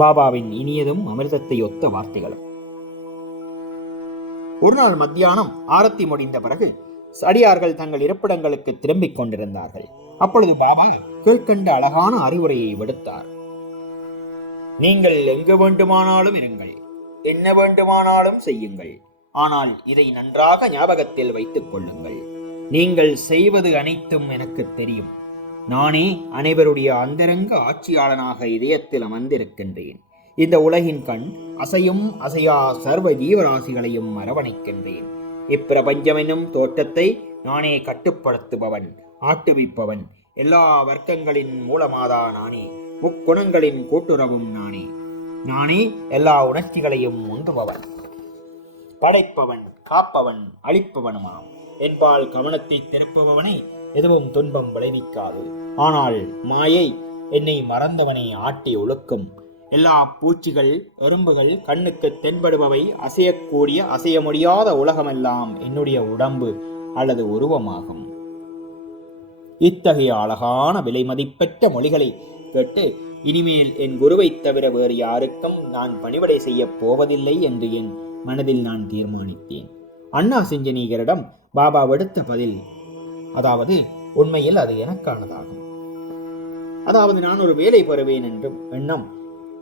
பாபாவின் இனியதும் அமிர்தத்தை ஒத்த வார்த்தைகளும். ஒரு நாள் மத்தியானம் ஆரத்தி முடிந்த பிறகு அடியார்கள் தங்கள் இருப்பிடங்களுக்கு திரும்பிக் கொண்டிருந்தார்கள். அப்பொழுது பாபா கீழ்கண்ட அழகான அறிவுரையை விடுத்தார். நீங்கள் எங்கு வேண்டுமானாலும் இருங்கள், என்ன வேண்டுமானாலும் செய்யுங்கள். ஆனால் இதை நன்றாக ஞாபகத்தில் வைத்துக் கொள்ளுங்கள். நீங்கள் செய்வது அனைத்தும் எனக்கு தெரியும். நானே அனைவருடைய அந்தரங்க ஆட்சியாளனாக இதயத்தில் அமர்ந்திருக்கின்றேன். இந்த உலகின் கண் அசையும் அசையா சர்வ ஜீவராசிகளையும் அரவணைக்கின்றேன். இப்பிரபஞ்சமெனும் தோற்றத்தை நானே கட்டுப்படுத்துபவன், ஆட்டுவிப்பவன். எல்லா வர்க்கங்களின் மூலமாதா நானே. முக்குணங்களின் கூட்டுறவும் நானே. நானே எல்லா உணர்ச்சிகளையும் உண்டுபவன், படைப்பவன், காப்பவன், அழிப்பவனுமாம். என்பால் கவனத்தை திருப்புபவனை எதுவும் துன்பம் விளைவிக்காது. ஆனால் மாயை என்னை மறந்தவனை ஆட்டி ஒழுக்கும். எல்லா பூச்சிகள், எறும்புகள், கண்ணுக்கு தென்படுபவை, அசையக்கூடிய அசைய முடியாத உலகமெல்லாம் என்னுடைய உடம்பு அல்லது உருவமாகும். இத்தகைய அழகான விலை மதிப்பெற்ற மொழிகளை கேட்டு இனிமேல் என் குருவை தவிர வேறு யாருக்கும் நான் பணிவிடை செய்ய போவதில்லை என்று என் மனதில் நான் தீர்மானித்தேன். அண்ணா சிஞ்சனீகரிடம் பாபா விடுத்த பதில், அதாவது உண்மையில் அது எனக்கானதாகும். அதாவது நான் ஒரு வேலை பெறுவேன் என்றும் எண்ணம்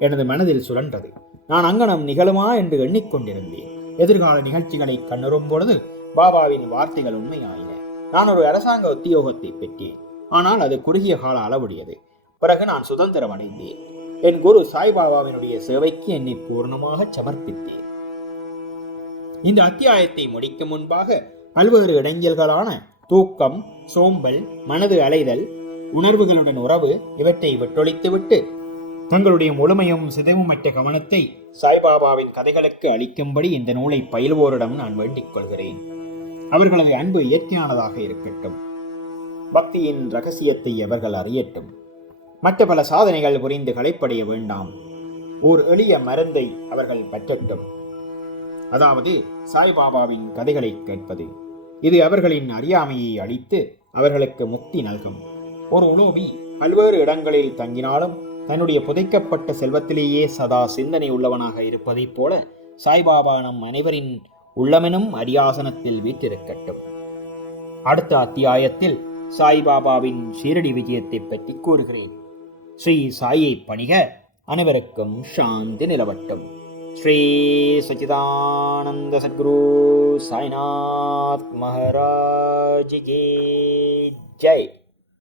எனது மனதில் சுழன்றது. நான் அங்கனம் நிகழுமா என்று எண்ணிக்கொண்டிருந்தேன். எதிர்கால நிகழ்ச்சிகளை கண்ணுறும் பொழுது பாபாவின் வார்த்தைகள் உண்மையாயின. நான் ஒரு அரசாங்க உத்தியோகத்தை பெற்றேன். ஆனால் அது குறுகிய கால அளவுடையது. பிறகு நான் சுதந்திரம் அடைந்தேன். என் குரு சாய்பாபாவினுடைய சேவைக்கு என்னை பூர்ணமாக சமர்ப்பித்தேன். இந்த அத்தியாயத்தை முடிக்கும் முன்பாக பல்வேறு இடைஞ்சல்களான தூக்கம், சோம்பல், மனது அலைதல், உணர்வுகளுடன் உறவு இவற்றை விட்டொழித்துவிட்டு தங்களுடைய முழுமையும் சிதைவுமற்ற கவனத்தை சாய்பாபாவின் கதைகளுக்கு அளிக்கும்படி இந்த நூலை பயில்வோரிடம் நான் வேண்டிக் கொள்கிறேன். அவர்களது அன்பு இயற்கையானதாக இருக்கட்டும். பக்தியின் ரகசியத்தை அவர்கள் அறியட்டும். மற்ற பல சாதனைகள் புரிந்து களைப்படைய வேண்டாம். ஓர் எளிய மருந்தை அவர்கள் பற்றட்டும். அதாவது சாய்பாபாவின் கதைகளை கேட்பது. இது அவர்களின் அறியாமையை அழித்து அவர்களுக்கு முக்தி நல்கும். ஒரு உலோபி பல்வேறு இடங்களில் தங்கினாலும் தன்னுடைய புதைக்கப்பட்ட செல்வத்திலேயே சதா சிந்தனை உள்ளவனாக இருப்பதைப் போல சாய்பாபா நம் அனைவரின் உள்ளமெனும் அரியாசனத்தில் வீற்றிருக்கட்டும். அடுத்த அத்தியாயத்தில் சாய்பாபாவின் ஷீரடி விஜயத்தை பற்றி கூறுகிறேன். ஸ்ரீ சாயை பணிக. அனைவருக்கும் சாந்தி நிலவட்டும். ஸ்ரீ சச்சிதானந்த சத்குரு சாய்நாத் மகாராஜ் கி ஜெய்.